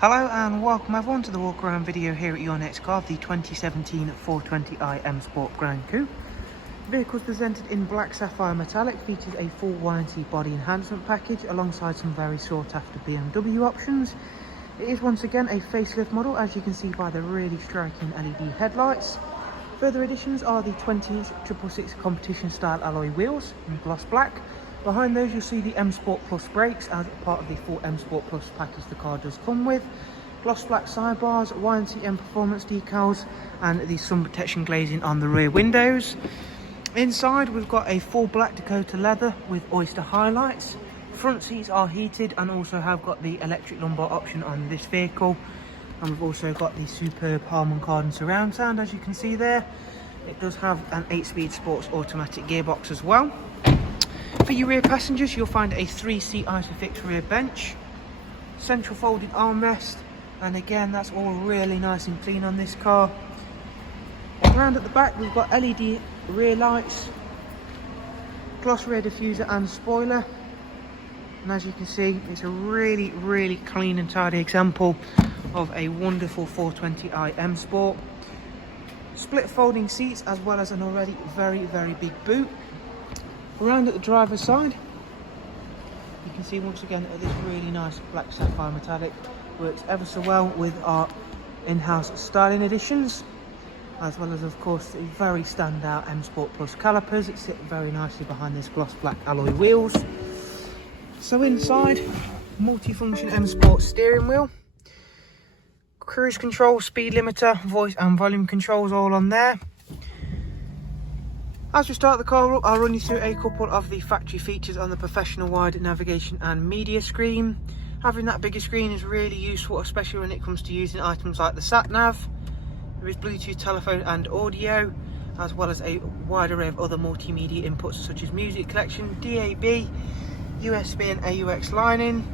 Hello and welcome everyone to the walk around video here at YNC Car, the 2017 420i M Sport Gran Coupe. The vehicle is presented in black sapphire metallic, features a full YNC body enhancement package alongside some very sought after BMW options. It is once again a facelift model, as you can see by the really striking LED headlights. Further additions are the 20-inch 666 competition style alloy wheels in gloss black. Behind those you'll see the M Sport Plus brakes as part of the full M Sport Plus package the car does come with. Gloss black sidebars, YNC Mperformance decals and the sun protection glazing on the rear windows. Inside we've got a full black Dakota leather with oyster highlights. Front seats are heated and also have got the electric lumbar option on this vehicle. And we've also got the superb Harman Kardon surround sound, as you can see there. It does have an 8-speed sports automatic gearbox as well. For your rear passengers, you'll find a 3-seat Isofix rear bench, central folding armrest, and again that's all really nice and clean on this car. Around at the back we've got LED rear lights, gloss rear diffuser and spoiler, and as you can see it's a really clean and tidy example of a wonderful 420i M Sport. Split folding seats as well as an already very big boot. Around at the driver's side, you can see once again that this really nice black sapphire metallic works ever so well with our in-house styling additions, as well as of course the very standout M Sport Plus calipers that sit very nicely behind this gloss black alloy wheels. So inside, multi-function M Sport steering wheel, cruise control, speed limiter, voice and volume controls all on there. As we start the car up, I'll run you through a couple of the factory features on the professional wide navigation and media screen. Having that bigger screen is really useful, especially when it comes to using items like the sat nav. There is Bluetooth, telephone and audio, as well as a wide array of other multimedia inputs such as music collection, DAB, USB and AUX line-in.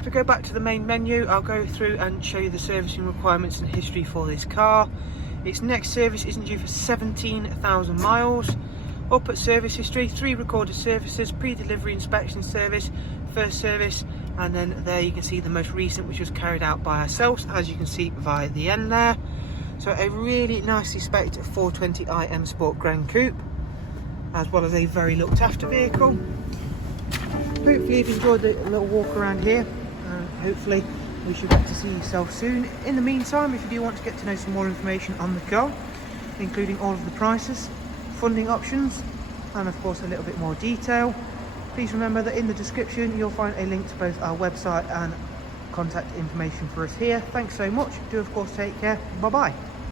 If we go back to the main menu, I'll go through and show you the servicing requirements and history for this car. Its next service isn't due for 17,000 miles. Up at service history, 3 recorded services, pre-delivery inspection service, first service, and then there you can see the most recent, which was carried out by ourselves, as you can see via the end there. So a really nicely spec'd 420i M Sport Gran Coupe, as well as a very looked after vehicle. Hopefully you've enjoyed the little walk around here, and hopefully we should get to see yourself soon. In the meantime, if you do want to get to know some more information on the car, including all of the prices, funding options, and of course a little bit more detail, please remember that in the description you'll find a link to both our website and contact information for us here. Thanks so much. Do of course take care. Bye bye.